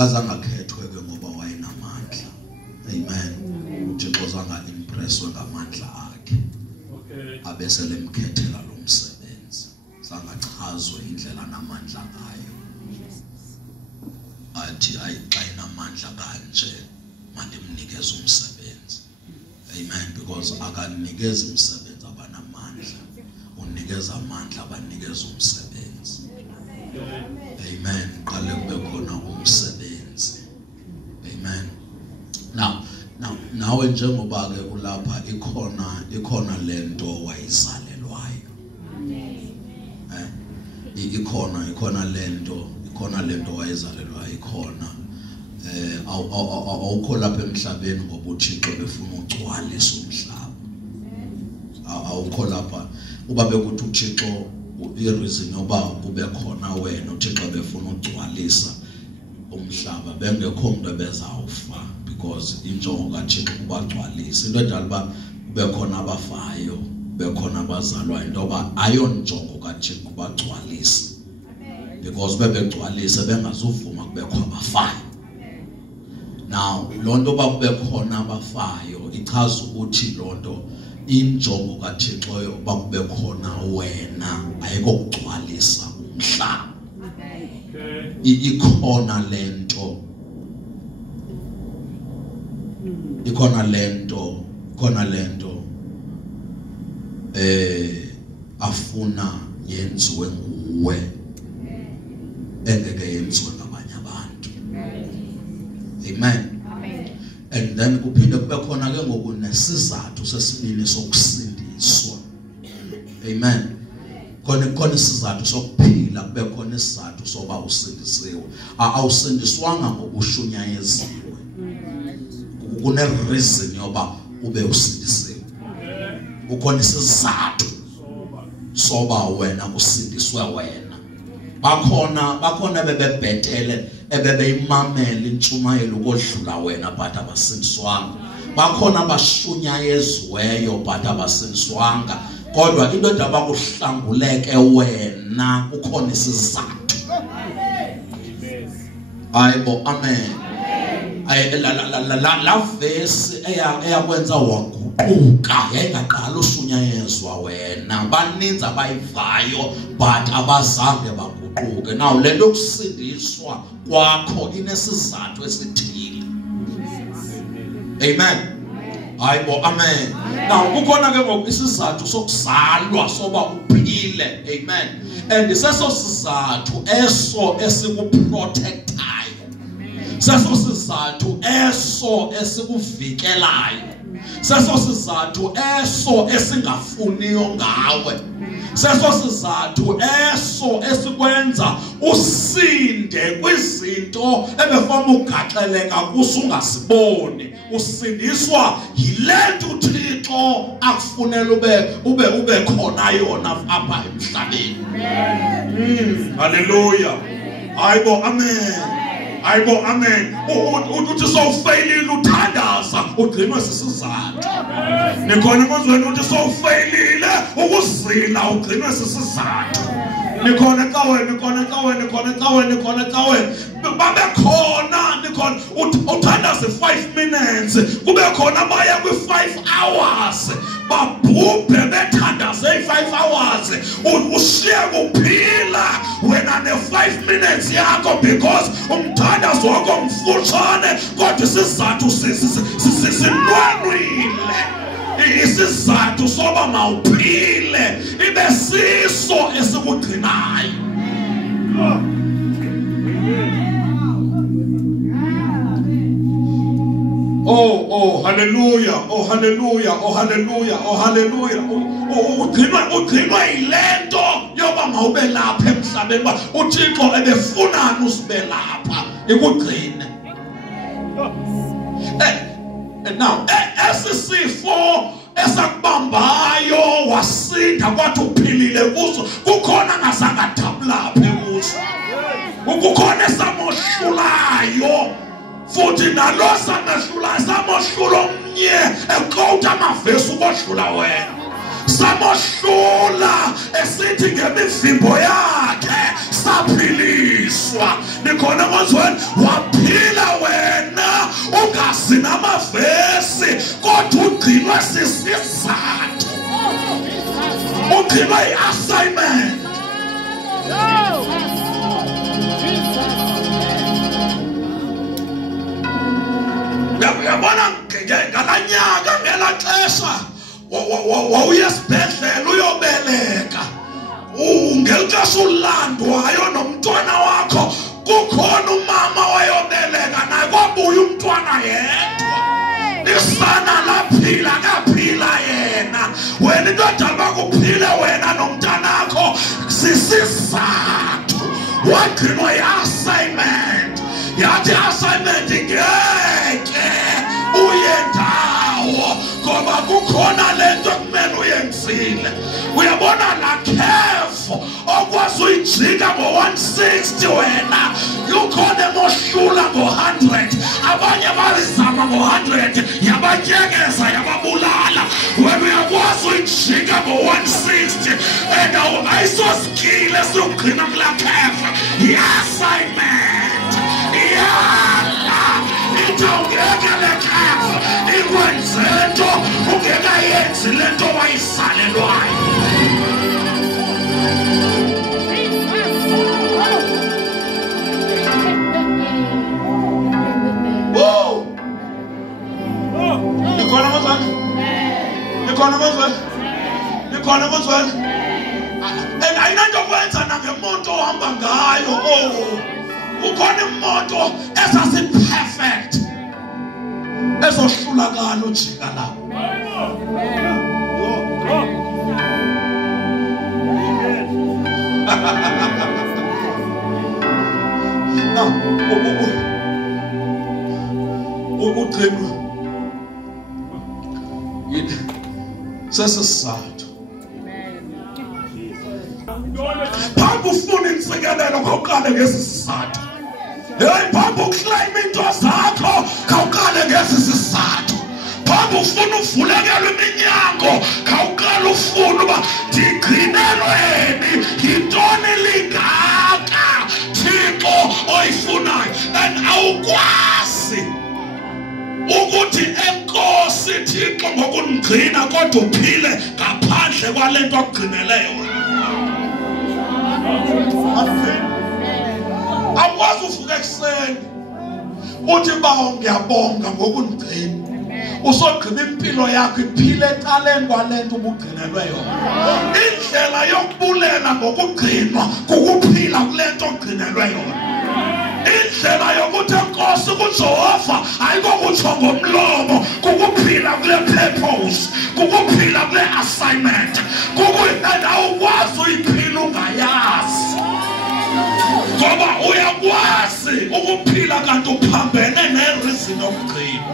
kazangakhethwe ke ngoba wayenamandla. Amen. uThixo zanga impresswe ngamandla akhe abese lemkhethela lo msebenzi, sangachazwe indlela namandla ngayo athi xa inamandla kanje mandimnikeze umsebenzi. Amen. Because akanikeza umsebenzi abanamandla, unikeza amandla abanikeza umsebenzi. Amen. Qale kube khona umsebenzi. Amen. Nawe njengoba ke ulapha ikhona lento wayizalelwayo. Ikhona lento wayizalelwayo ikhona. Awukho lapha emhlabeni ngoba uThixo befuna ugcwalisa umhlaba. Awukho lapha uba bekuthi uThixo ireason yoba kube khona wena uThixo befuna ugcwalisa umhlaba bengekho umuntu ebezawufa, because injongo kaThixo kubagcwalisa. Into edala uba kube khona abafayo, bekhona abazalwayo, into yoba ayonjongo kaThixo kubagcwalisa, because bebegcwalisa bengazuvuma kubekho abafayo. Now lonto ba kube khona abafayo ichaza ukuthi lonto injongo kaThixo yoba kube khona wena ayiko kugcwalisa umhlaba. Ikhona lento afuna yenziwe nguwe engeke yenziwe ngabanye abantu. Amen. And then kuphinde kube khona ke ngoku nesizathu sesibili sokusindiswa. Amen. Khona isizathu sokuphila, kube khona isizathu soba usindisiwe. Awusindiswanga ngokushunyayeziwe. Kune reason yoba ube usindisiwe. Ukhona isizathu soba wena usindiswe wena. Bakhona bebebhetele ebebeyimamela intshumayelo kodlula wena but abasindiswanga. Bakhona abashunyayeziweyo but abasindiswanga. Kodwa into edaba kuhlanguleke wena ukhona isizathu. Ayibo, amen. La verse eyakwenza waguquka yayingaqala ushunyayezwa wena. Baninzi abayivayo but abazange baguquke. Now lento yokusindiswa kwakho inesizathu esithile. Amen. Ayibo, amen. Now kukhona ke ngoku isizathu sokuzalwa soba uphile. Amen. And seso sizathu eso esikuprotectayo. Seso sizathu eso esikuvikelayo. Seso sizathu eso esingafuniyo ngawe. Seso sizathu eso esikwenza usinde kwizinto ebefoma ugaxeleka kuso ungasiboni. Usindiswa yilento uThixo akufunela ube khona yona apha emhlabeni. Hallelujah. Ayibo, amen. Ayibo, amen. Uthi sowufeyilile uthandaza ugcinwe sisizathu. Nikhona emazweni uthi sowufeyilile ukuzila ugcinwe sisizathu. Nikhona caweni babe khona nikhona uthandaze 5 minutes kube khona baya kwi5 hours babhubhe bethandaze 5 hours ushiye kuphila wena ne5 minutes yakho, because umthandazo wakho mfutshane kodwa isizathu sinwanwile. Isizathu soba mawuphile ibe siso esikugcinayo. Oh hallelujah, oh hallelujah, oh hallelujah, oh hallelujah. Ugcinwa yilento yoba mawube lapha emhlabeni ba uThixo ebefunana usibe lapha ikugcine. Now esisifo esakubambayo wasinda kwathi uphilile kuso kukhona ngasangathabulaphe kuso. Kukhona esamoshulayo futhi nalosa mehlula samoshula omnye eqotha amavesi ukodlula wena. Samoshula esithi ngemivimbo yakhe saphiliswa. Nikhona emazweni waphila ugcinwe sisizathu, ugcinwe i-assignment. Uyabona ngalaa nyaka ngelaa xesha wawuye esibhedlele uyobeleka, ngeli xesha ulandwayo nomntwana wakho kukhona umama wayobeleka naye kwabuya umntwana yedwa, isana laphila kaphila yena. Wena into edala kuphile wena nomntanakho sisizathu, wagcinwa i-assignment. Yathi assignment ngeke uye ndawo ngoba kukhona lento kumele uyenzile. Uyabona la Kefo okwazi uyijika ngo-160 wena ukhona emohlula ngo-100, abanye balizama ngo-100 yabatyekeza yababulala. Wena uyakwazi uyijika ngo-160 and ayisosikile esiyokugcina kula Kefo, i-assignment. Yala itawungeke le Kefo ikwenze lento ungekayenzi lento wayisalelwayo. Nikhona mozwana and ayinanto kwenza nangemoto ohamba ngayo. Ukhona imoto esasi-perfect ezohlulakala ujika lapho. Ugcinwa sesisizathu. Phambi ufuna intsikelelo khawuqale ngesi sizathu. Phambi ukleyima into zakho khawuqale ngesi sizathu. Phambi ufuna uvulekelwa iminyango khawuqale ufuna uba ndigcinelweni yintoni lingaka Thixo oyifunayo. And awukwazi ukuthi enkosi Thixo ngokundigcina kodwa uphile ngaphandle kwalento okugcinele yona. Awukwazi uvuka ekuseni uthi bawo ngiyabonga ngokundigcina, usogqiba impilo yakho iphile ecaleni kwalento ubugcinelwe yona. Indlela yokubulela ngokugcinwa kukuphila kulento ogcinelwe yona. Indlela yokuthi enkosi kuJehova ayikokutsho ngomlomo, kukuphila kule purpose, kukuphila kule assignment, and awukwazi uyiphila ungayazi. Ngoba uyakwazi ukuphila kanti uphambene ne-reason yokugcina.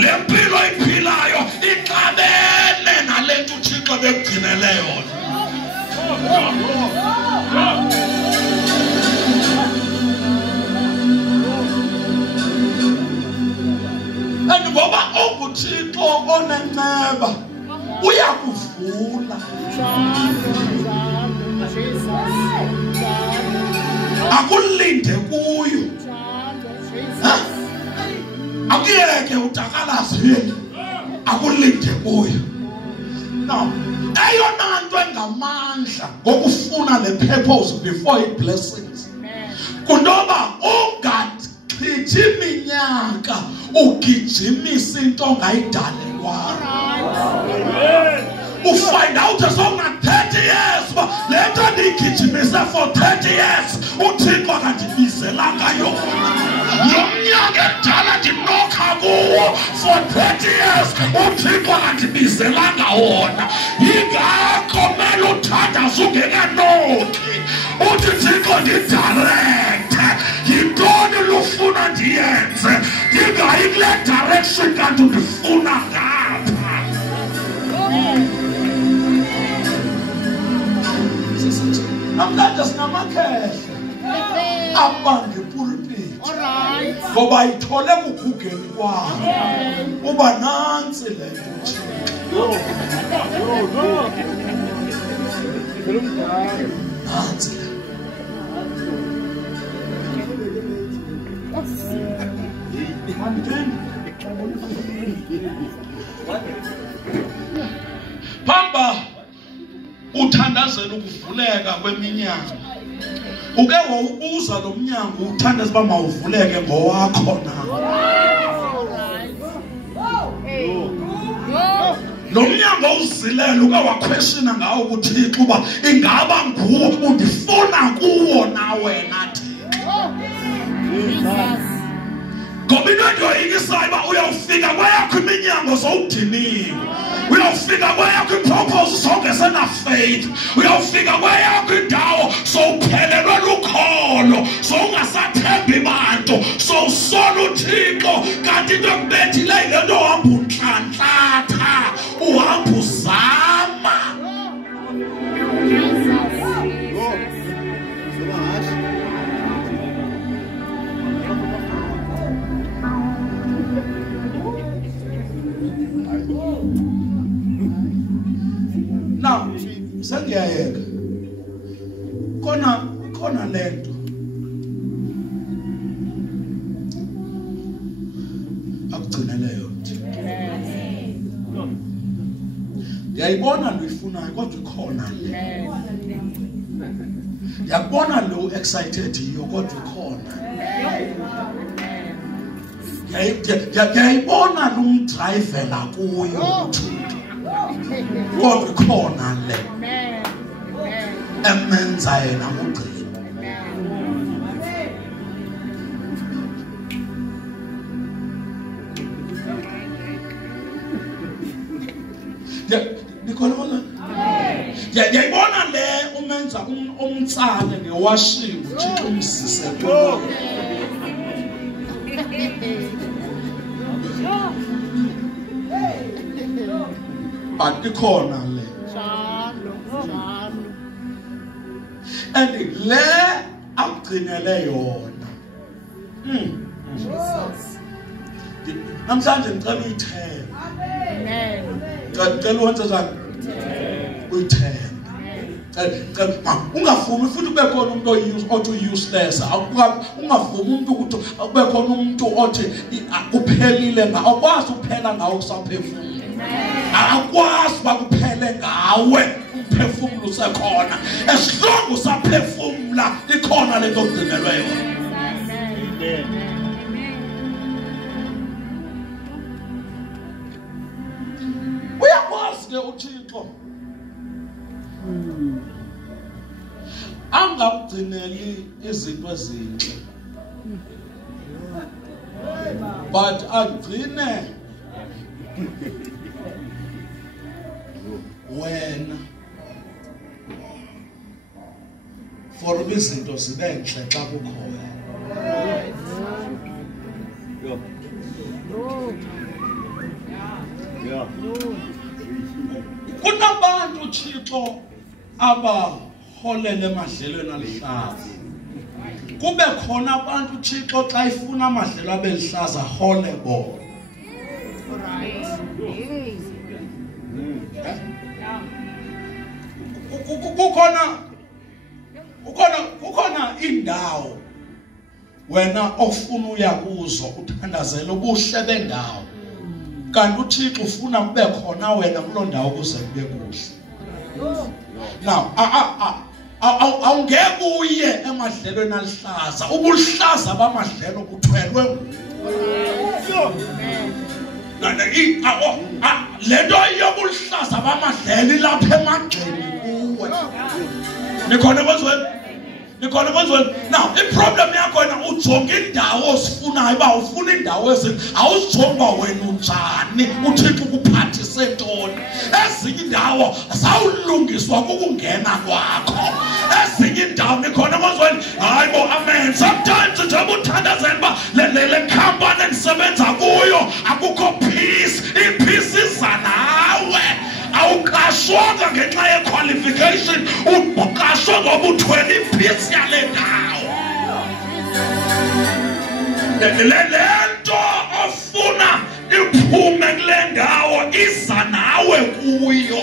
Le mpilo iphilayo ixabene nalento uThixo bekugcinele yona. And ngoba unguThixo onenceba uyakuvula. Akulinde kuyo. Akuyeke utakalaze. Akulinde kuyo. No. Eyona nto engamandla ngokufuna le purpose before it blessings. Kundoba ungachithi iminyaka ugijimisa into ongayidalelwanga. Find out as long as 30 years, later they kichimise for 30 years. Uthixo akadibizelanga yona. Yomnyaka edala ndinoka kuwo for 30 years. Uthixo akadibizelanga wona. Yingakho mele uthandaze ungekanoki. Uthi Thixo ndidirecte. Yintoni lufuna ndiyenze? Ndingayi kule direction kanti ndifuna ngapha. Namhlanje sinamakhehla abange pulpit ngoba ithole kugugeni kwabo uba nansi le nto nansi Phamba uthandazela ukuvuleka kweminyango. Uke wawubuza lo mnyango uthandaza uba mawuvuleke ngowakho na. Lo mnyango uzilela uke waquestiona ngawo uThixo uba ingaba nguwo undifuna kuwo na wena Thixo. Ngoba into endiyoyikisayo uba uyawufika kweyakho iminyango sowudiniwe. Uyawufika kweyakho ipropose sowungesena faith. Uyawufika kweyakho indawo sowuphelelwe lukholo, sowungasathembi bantu, sowusola uThixo. Kanti into ekubethile yile nto uhamba unhlanhlatha, uhamba uzama. Now, sengiyayeka. Khona lento. Akugcinele yona. Ngiyayibona lo ifunayo kodwa ikhona le. Ngiyabona lo excited yiyo kodwa ikhona. Ngiyayibona lo umdrivela kuyo uThixo. Kodwa ikhona le. Emenza yena ugcina. Nikhona ngiyayibona le umenza umtsane ngewashing uThixo umsise kuyo. But ikhona le. And le akugcinele yona. Namhlanje ngicela uyithembe. Amen. Ngicela wenze njani? Uyithembe. Ungavumi futhi kube khona umuntu othi useless. Ungavumi umuntu ukuthi kube khona umuntu othi uphelile ngawo. Awukwazi ukuphela ngawo kusaphefumula. Akwazi bakuphele ngawe umphefumulo usekhona. Esihlungu saphefumula ikhona lento okugcinelwe yona. Uyakwazi ke uThixo angakugcineli izinto ezinhle, but agcine wena for izinto zibe nhle xa kukhoya. Kunabantu uThixo abaholela emadlelweni alihlaza. Kube khona abantu uThixo xa ifuna amadlelo abelihlaza hole bona. Kukhona indawo wena ofuna uya kuzo uthandazela ubuhle bendawo. Kanti uThixo ufuna kube khona wena kuloo ndawo kuze kube kuhle. Now awungeke uye emadlelweni alihlaza. Ubuhlaza bamadlelo kuthwelwe lento yobuhlaza bamadlelo ilapha emagxeni kuwe. Nikhona bezweni? Nikhona bezweni? Now iproblem yakho wena ujonga indawo osifunayo uba ufuna indawo ezinye, awuzijonga wena unjani uThixo ukuphathise ntoni. Ezinye indawo zawulungiswa kukungena kwakho. Ezinye indawo nikhona bezweni? Hayi bo, amen. Sometimes njengoba uthandazela uba le company endisebenza kuyo akukho peace. I-peace iza nawe. Awuqashwanga ngenxa ye-qualification, uqashwa ngoba uthwele ipeace yale ndawo. Le nto ofuna iphume kule ndawo iza nawe kuyo.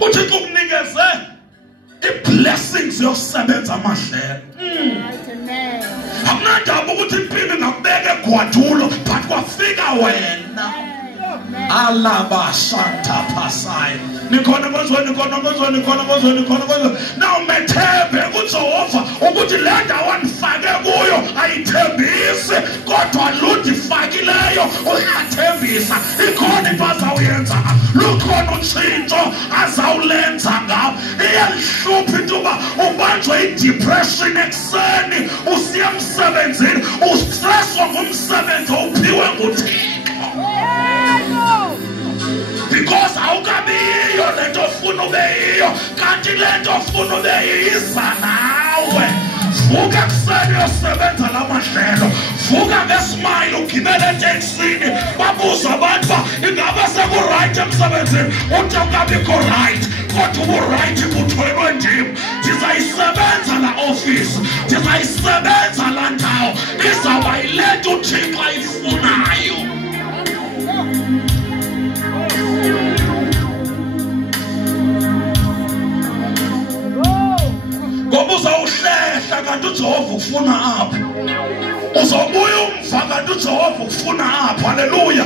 uThixo ukunikeze i-blessings yokusebenza amahlelo. Akunandaba ukuthi impilo ingakubeka egwadulo but kwafika wena. Alabashanta pasai. Nikhona now methembe kuJehova ukuthi le ndawo anifake kuyo ayithembisi kodwa luthi fakileyo uyathembisa. Ikhona into azawuyenza, lukhona utshintsho azawulenza ngabo. Iyalihlupha into yoba ubanjwe i-depression ekuseni usiya emsebenzini ustresswa ngumsebenzi ophiwe nguThixo. Because awukabiyo lento ofuna ubeyiyo kanti lento ofuna ubeyiza nawe. Vuka ekuseni uyosebenza lamahlelo. Vuka ngesimile ugibele eteksini babuza abantu ba ingabe sekuright emsebenzini. Uthi awukabikho right kodwa uburight kuthwelwe ndim. Ndizayisebenza la office, ndizayisebenza la ndawo. Izawuba yilento uThixo ayifunayo. Ngoba uzawuhlehla kanti uJehova ufuna apha. Uzobuya umva kanti uJehova ufuna apha. Haleluya.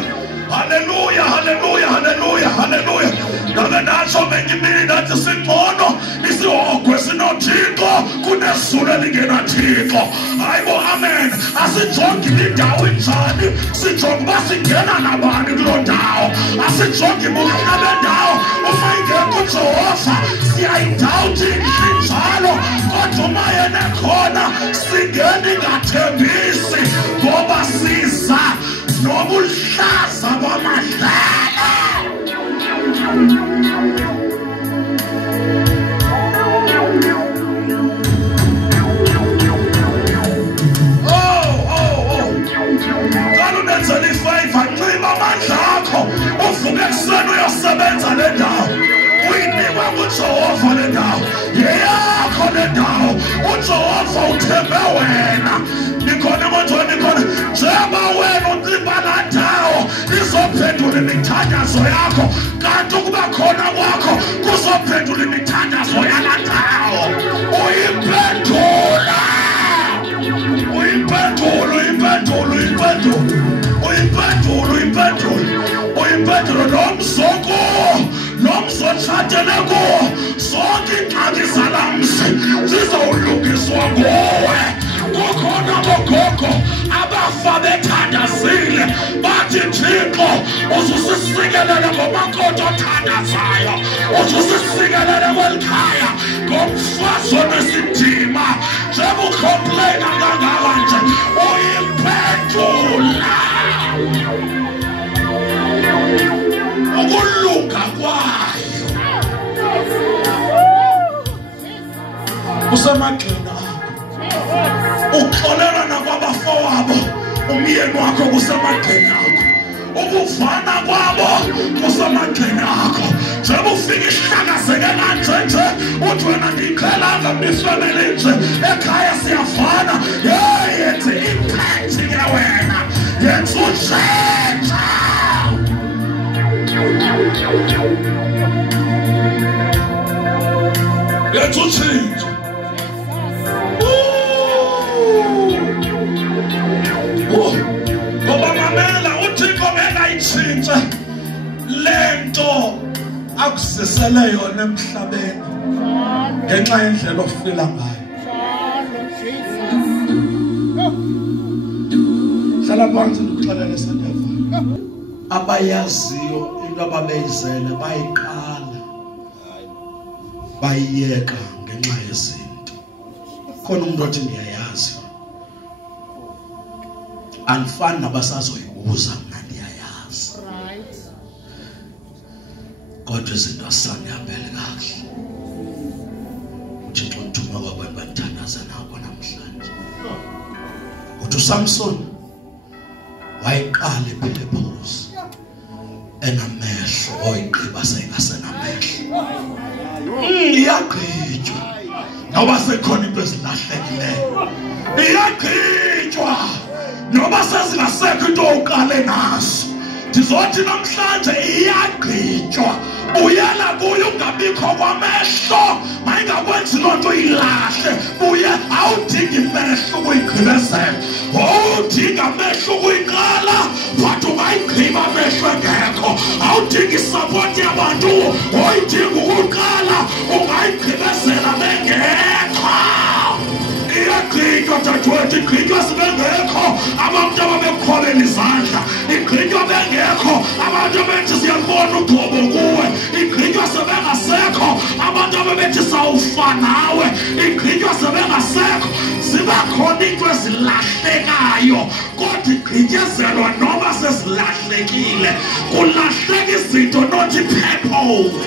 Haleluya, haleluya, haleluya, haleluya. Ngabe natsho mengimini nathi singcono isihogwe sinoThixo kunezulu elingenaThixo. Hayibo, amen. Asijongi indawo injani, sijonga uba singena nabani kuloo ndawo. Asijongi ubuhle bendawo, uma ingekho uJehova siyayidawuthi injalo kodwa uma yena ekhona singena ingathembisi ngoba siza nobuluhlaza bamahlala. Qala unenzele ifavor, ncima amandla akho uvuke ekuseni uyosebenza le ndawo. Uyinikwe nguJehova le ndawo, yeyakho le ndawo. uJehova uthembe wena. Nikhona manje nikhona njengoba wena uncimba la ndawo izophendula imithandazo yakho kanti ukuba khona kwakho kuzophendula imithandazo yala ndawo. Uyiphendula nomzothatele kuwo zonke ingxaki zalamsi zizawulungiswa nguwe. Kukhona abogogo abafa bethandazile bathi Thixo uzusisikelele ngomakoti othandazayo, uzusisikelele kweli khaya ngomfazi onesidima. Njengoba ucomplaina kangaka nje uyiphendula. Ukulunga kwayo usemagxeni akho. Ukuxolela nakwabafowabo umyeni wakho kusemagxeni akho. Ukuvana kwabo kusemagxeni akho. Njengoba ufika ihlakazeke kanje nje uthi wena ndiyixhelanga mifamily nje ekhaya siyavana. Yenze impact ke wena, yenza utshintsho. Yenza utshintsho. Ngoba mamela uThixo bekayitshintshe lento akusisele yona emhlabeni ngenxa yendlela ofila ngayo. Hlala phansi ndikuxelele sendeva. Abayaziyo into ababeyizele bayiqala bayiyeka ngenxa yezinto. Khona umuntu othi ndiyayazi anifani nabasazoyibuza mna ndiyayazi. Kodwa izinto asizihambele kakuhle. uThixo uthuma kwabantu banithandaza nabo namhlanje. Uthi uSamson wayiqala ipurpose enamehlo oyiqiba sengasenamehlo. Iyagqitywa noba sekhona into ezilahlekileyo. Iyagqitywa noba sezingasekho into oqale naso. ndizothi namhlanje iyagqitywa. Buyela kuyo ungabikho kwamehlo, mayingakwenzi loo nto ilahle. Buye awudingi mehlo ukuyigqibezela, awudingi amehlo ukuyiqala, but ungayigqiba amehlo engekho. Awudingi isapoti yabantu, oyidinga ukuqala, ungayigqibezela bengekho. Iyagqitywa dadewethu, igqitywa sibengekho abantu ababekholela izandla, igqitywa bengekho abantu abethi siyabona ugobo kuwe, igqitywa sebengasekho abantu ababethi sawufa nawe, igqitywa sebengasekho. Ziba khona into ezilahlekayo, kodwa igqityezelwa noba sezilahlekile. Kulahleka izinto, not i-purpose.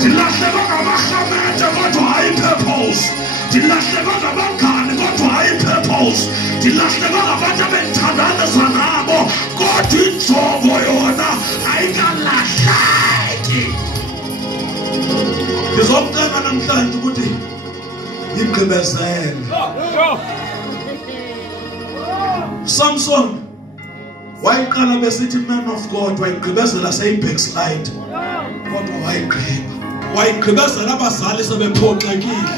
Dilahleka ngamarhamente kodwa hayi purpose. Dilahleka ngabangani kodwa hayi purpose. Dilahleka ngabantu abendithandanisa nabo kodwa injongo yona ayikalahleki. Ndizomcela namhlanje ukuthi igqibezele. Samson wayiqala besithi man of God, wayigqibezela seyi-backslide kodwa wayigqiba. Wayigqibezela abazali sebephoxekile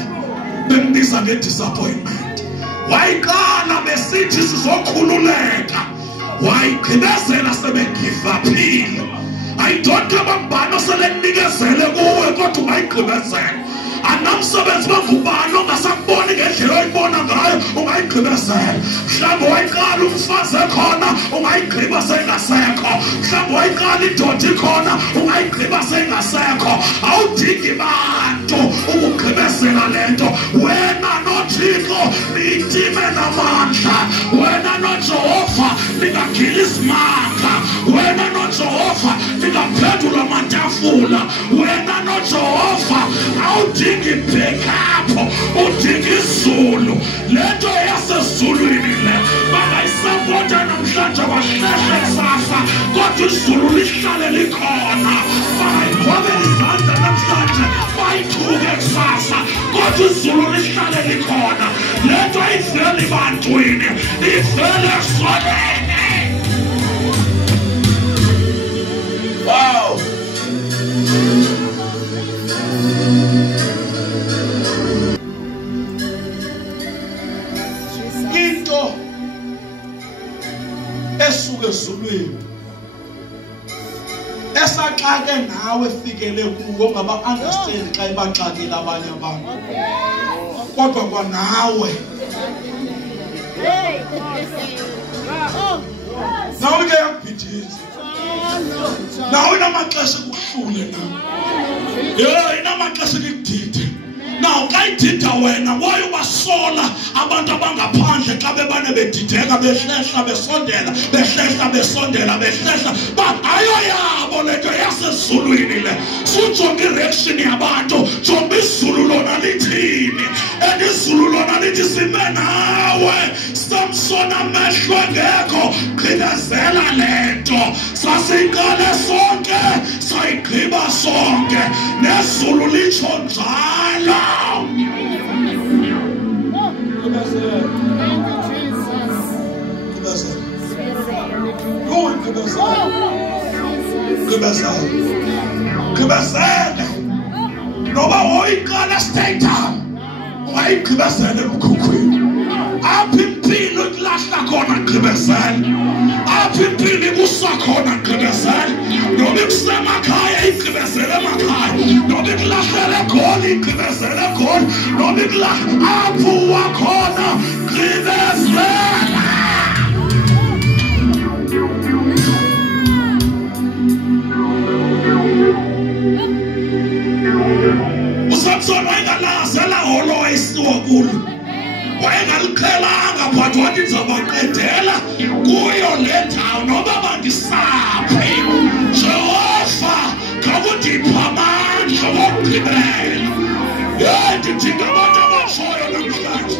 bembiza nge-disappointment. Wayiqala besithi sizokhululeka, wayigqibezela sebegivaphile. I don't care about osele kuwe kodwa ungayigqibezela. Anamsebenzi bangubani ongasakuboni ngendlela oyibona ngayo, ungayigqibezela. Mhlawumbe wayiqala umfazi ekhona, ungayigqiba sengasekho. Mhlawumbe wayiqala indoda ikhona, ungayigqiba sengasekho. Awudingi bantu ukugqibezela lento. Wena noThixo niyitime namandla, wena noJehova ningagila isimanga, wena noJehova ningaphendula amatafula, wena noJehova awudingi backup, udingi izulu. Lento yasezulwini le bangayisapota namhlanje bahlehle kusasa, kodwa izulu lihlale likhona. Bangayigwabela izandla namhlanje bayithuke kusasa, kodwa izulu lihlale likhona. Lento ayiveli bantwini, ivele esoneni. Wow. Into esuke ezulwini esaxake nawe fikele kuwo ngaba understand xa ibaxakile abanye abantu, kodwa kwanawe nawe ke yakubhidisa, nawe inamaxesha kuhlule nawe, inamaxesha kudide. Now xa idida wena waye ubasola abantu abangaphandle xa bebane bedideka behlehla besondela, behlehla besondela, behlehla, but ayoyabo lento yasezulwini le. Sujonga ireaction yabantu, jonga izulu lona lithini, and izulu lona lithi sime nawe. Samson amehlo engekho, gqibezela lento. Sasiqale sonke, sayigqiba sonke, nezulu litsho njalo. Thank you, Jesus. Noba woyiqala stay down, ungayigqibezela emkhukhwini. Apha impilo ikulahla khona gqibezela, apha impilo ikusa khona gqibezela. Noba ikusemakhaya igqibezela emakhaya, noba ikulahlela eGoli igqibezela eGoli, noba ikulahla apho wakhona gqibezela. uSamson wayengalazela holo wayisiwa kulo, wayengalikhelanga but wathi ndizabaqedela kuyo le ndawo noba bandisaphi. Jehova ngakundipha amandla wokugqibela. Ndidinga abantu abatshoyo namhlanje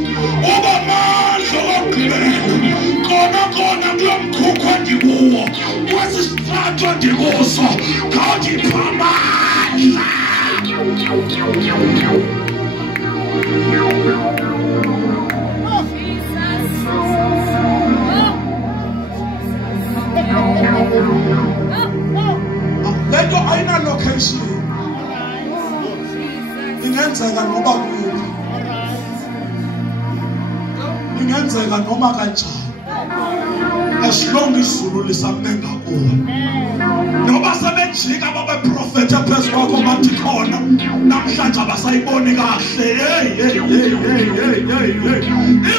uba amandla wokugqibela kona kulo mkhukhu endikuwo, kwesi sitrato endikuso, ngawundipha amandla. lingenzeka ngoba kuphi, lingenzeka noma kanjani, as long izulu lisame ngakuwe. Noba sebejika babeprofethe phezu kwakho bathi khona namhlanje abasayiboni kahle.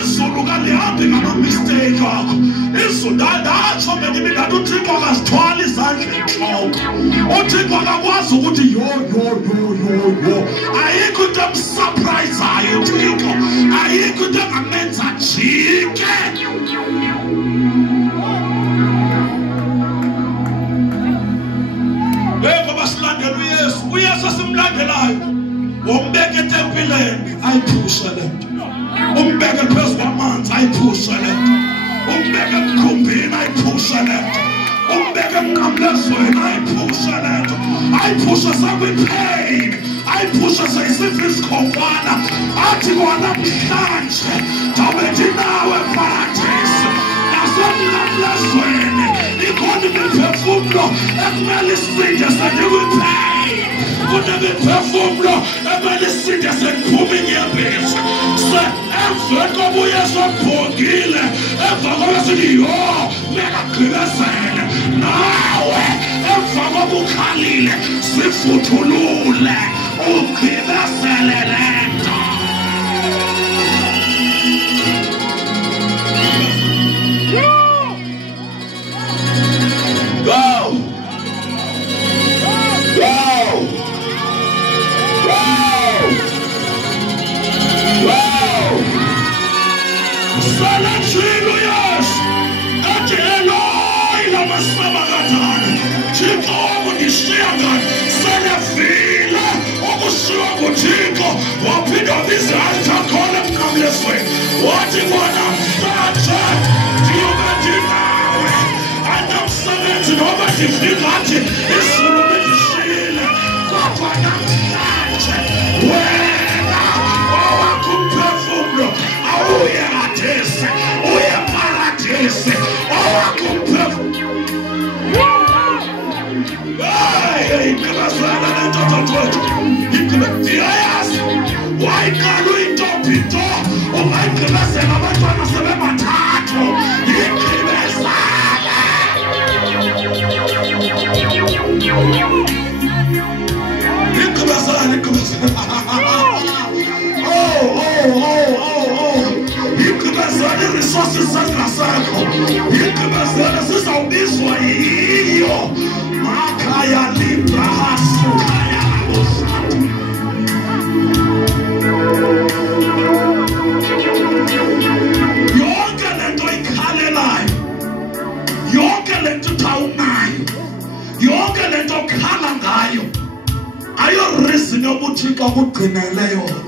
Izulu kalihambi ngama-mistake akho. Izulu ndatsho bengimingathi uThixo akazithwali izandla enhloko. uThixo akakwazi ukuthi yo. Ayikho into emsurprisayo uThixo, ayikho into engamenza jike. Ngoba silandela uYesu asimlandelayo, umbeke etempileni ayiphushe le nto, umbeke phezu kwamanzi ayiphushe le nto, umbeke emkhumbini ayiphushe le nto, umbeke emnqamlezweni ayiphushe le nto, ayiphushe sakwi-pain, ayiphushe seyisiva isikhonkwana, athi kwanamhlanje ndawubethi nawe paradise nasemnqamlezweni ikhona imiphefumulo ekumele isinde sendikwi-pain, kunemiphefumulo ekumele isinde sendiphume inyembezi. Emveni koba uYesu abhongile, emva koba sithi yo mele agqibezele, nawe emva koba ukhalile sifuthulule ugqibezele le nto. Go! Go! Go! Go! Salachilo yes! Ati Eloi lama sabakatana. Thixo wakundishiyangani. Selefile ukushiwa kuThixo. Waphinda wabiza alithakole emnqamlezweni. Wathi kwanamhlanje ndiyobe nawe. Anamsebenzi noba ndifikathi izulu belishile, kodwa namhlanje wena owakho umphefumulo awuye khathesi, uye paradise. Owakho umphefumulo ingqibezela le ndoda mfowethu, ndiyayazi wayiqala uyintombi nto, ungayigqibezela abantwana sebebathathu. Ingqibezela Ingqibezela i-resources zingasekho, ingqibezela sizawubizwa yiyo makhaya librahasukhaya labosatu. Yonke le nto ikhalelayo, yonke le nto uthawunayo, yonke le nto okhala ngayo, ayo reason yoba uThixo akugcinele yona,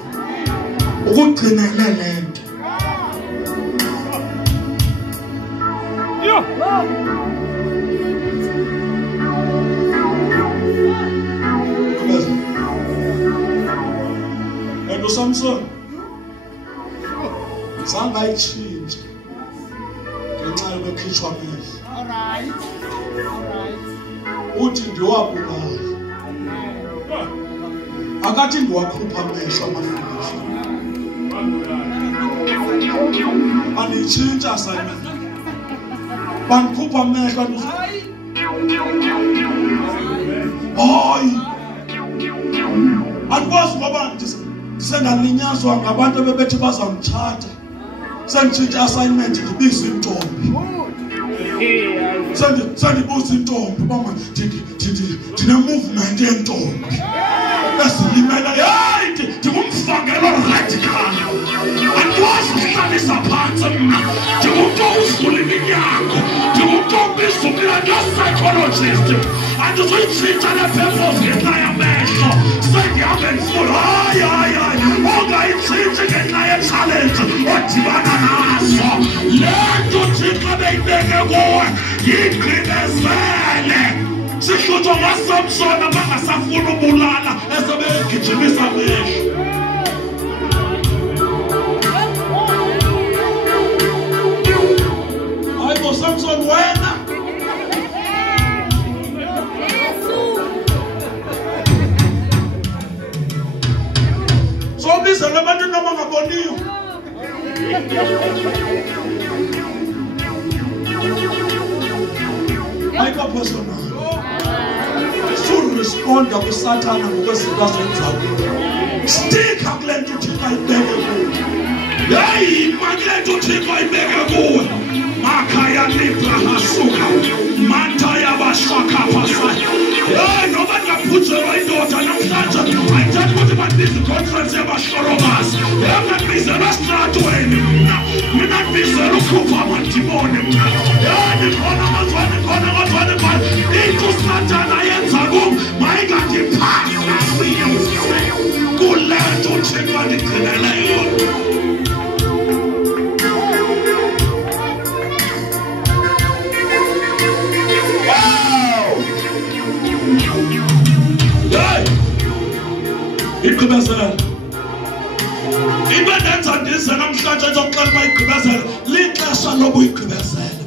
ukugcinele le nto. And uSamson zange ayitshintshe ngenxa yokukhitshwa amehlo. Uthi ndiwabulala, akathi ndiwakhupha amehlo amafilisti. Andiyitshintsha assignment, bandikhupha amehlo hayi, andikwazi ngoba sengalinyazwa ngabantu abebethi bazamthatha. Senditshintsha assignment, ndibiza intombi, sendibuza intombi uba ndine-movement yentombi ezilimela. Ndingumfangelo radical, andikwazi ukuhlalisa phantsi mna. Ndingumntu uvula iminyango, ndingumntu obiza umlando psychologist. Andizuyitshintsha le-purpose ngenxa yamehlo, sendihambe ndifuna. Hayi, ongayitshintshi ngenxa ye-challenge odibana nazo. Le nto uThixo beyibeke kuwe yigqibezele. Sihlutshwa ngaSamson abangasafuna ubulala esebegijimisa amehlo. Hayi bo Samson, wena abantu nabangaboniyo. Ayikho personal. Should respond to Satan ngokwezinto azenzayo. Stick kule nto uThixo ayibeke kuwe. Hayi makule nto uThixo ayibeke kuwe. Makhaya libra hasuka. Mantaya bashaka phasa. Hayi noma ngaphutshelwa indoda namhlanje ayithatha ukuthi bandize conference yabashorobazi. Yangabiza restaurantweni mina. Mina ngibizela ukukhupha amadimoni mina. Hayi khona mazwane khona mazwane khona. Into Satan ayenza kum mayingandiphasa siyose. Kule nto uThixo andigcinele yona. Igqibezela. Ibendenza ndize namhlanje ngizokuxela uba igqibezela lixesha lokuyigqibezela.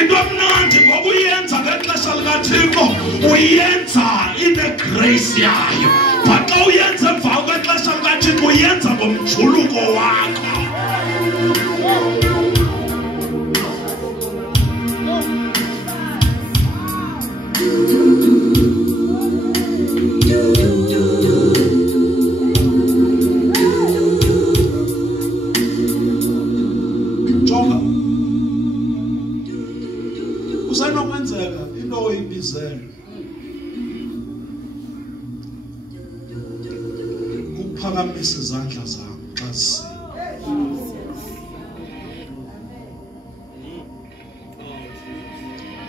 Into emnandi ngoba uyenza ngexesha likaThixo uyenza ine grace yayo. But xa uyenza emva kwexesha likaThixo uyenza ngomjuluko wakho. Usenokwenzeka into oyibizela ukuphakamisa izandla zakho xa sisiya.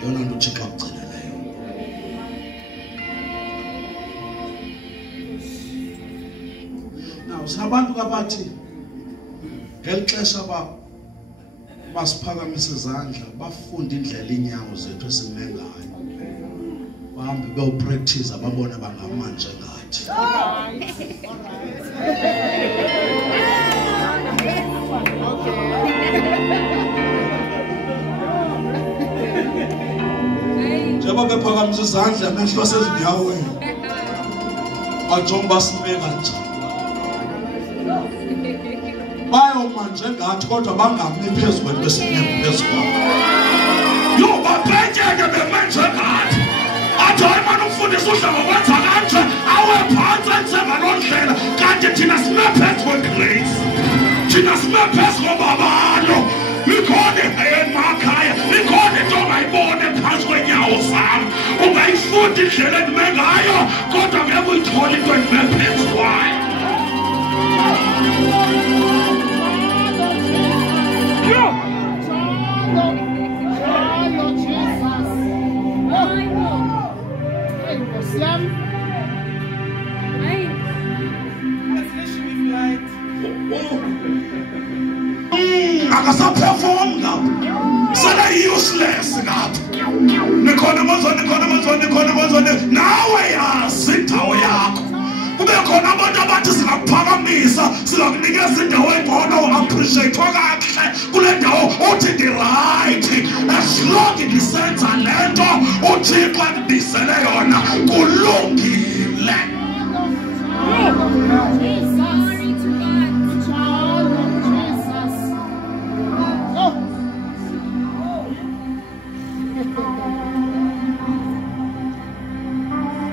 Yona nto uThixo akugcineleyo. Now sinabantu kabathi ngeli xesha basiphakamisa izandla bafunda indlela inyawo zethu esime ngayo. Bahambe beyopractice ababona bangamanje ngathi. Njengoba bephakamisa izandla amehlo asezinyaweni bajonga basime kanjani. Bayo manje ngathi kodwa bangami phezu kwento besinye phezu kwakho. Yo baphethe bemenze ngathi. Athi ayimana ukufundisa udla ngokwenza kanje awe phansi enzenga londlela kanti thina sime phezu kwegrace. Thina sime phezu kobabalo. Ikhona emakhaya, ikhona into ongayibone phansi kwenyawo zami. Ungayifunda indlela endime ngayo kodwa ngeke uyithole into endime phezu kwayo. Akasaperform ngapha. Sala useless ngapha. Nikhona mazwane. Nawe yazi indawo yakho. Kube khona abantu abathi singakuphakamisa, singakunikeza indawo engcono appreciate kahle kule ndawo uthi ndi right. As long ngisenza lento uThixo andibisele yona kulungile.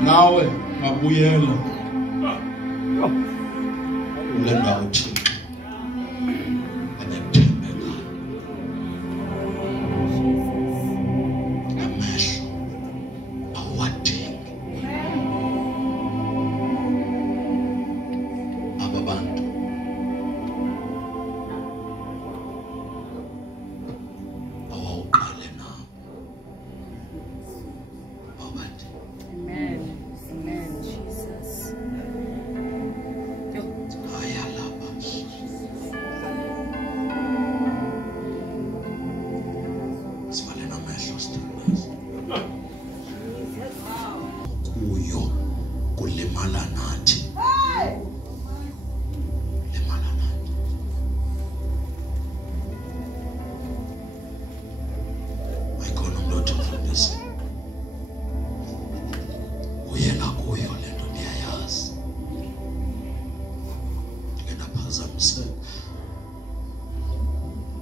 Nawe ngabuyela kule ndawo uThixo anekuthembeka. Amehlo awadingi aba bantu awawuqale nabo. Amen. Amen, Jesus.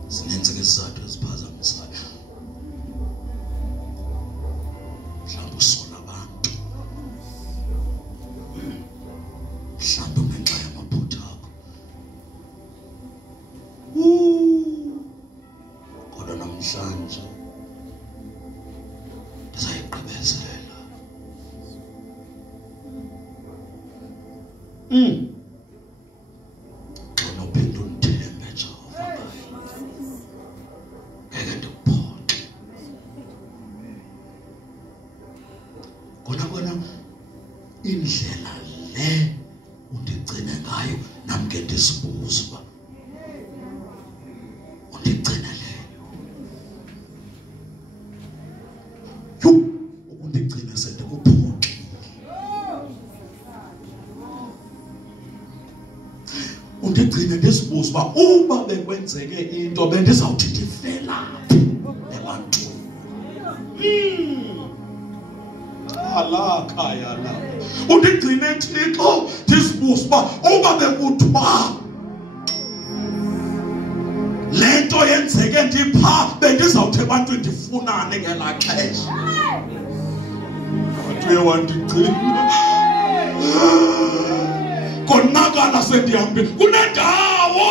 Sinenze isizathu esiphazamisayo. Mhlawumbe usola abantu. Mhlawumbe ngenxa yamaphutha akho. Kodwa namhlanje ndizayiqhubezela. Xana uphinde undithembe Jehova ngayo. Ngeke ndikuphoxe. Kona indlela le undigcine ngayo nami ke ndisibuza uba undigcine leyo. Undigcine sendikuphoxe. Undigcine ndisibuza uba uba bekwenzeke into bendizawuthi ndivelaphi ebantwini. Alakhaya la. Undigcine Thixo ndisibuza uba uba bekuthiwa le nto yenzeke ndipha bendizawuthi ebantwini ndifunane ngelaa xesha. Uye wandigcina. Konakala sendihambile kunendawo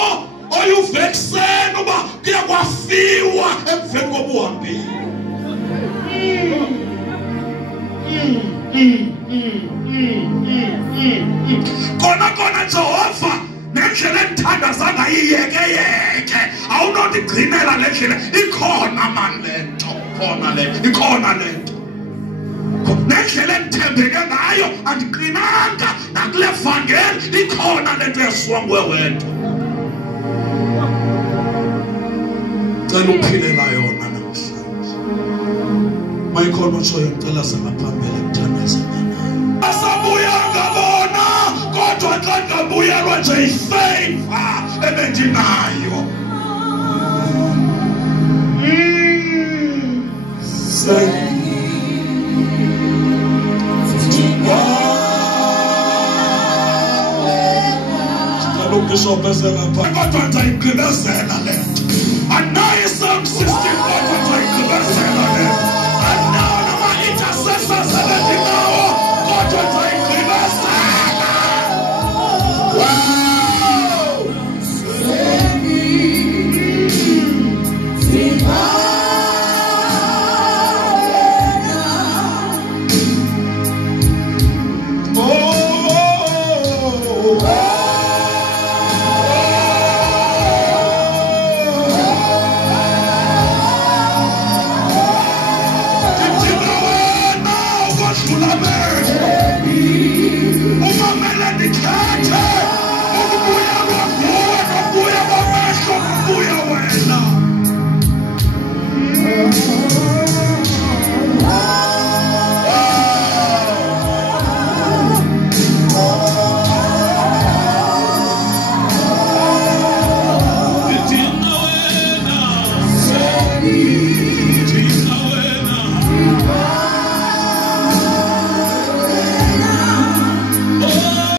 oyuvexeni uba kuya kwafiwa emveni koba uhambile. Kona Jehova nendlela endithandaza ngayo iyeke awunondigcinela le ndlela. Ikhona mani le nto, ikhona le nto. Nendlela endithembeke ngayo andiqinanga nakule vangeli. Ikhona le nto yasiwa nguwe wedwa. Cela uphilela yona namhlanje. Mayikhona utshoyo ngicela sengaphambili ekuthandazana nayo. Asabuya ngabona kodwa xa ngabuyelwa nje ifavor ebendinayo. Bishop eselapha kodwa ndayigqibezela le nto.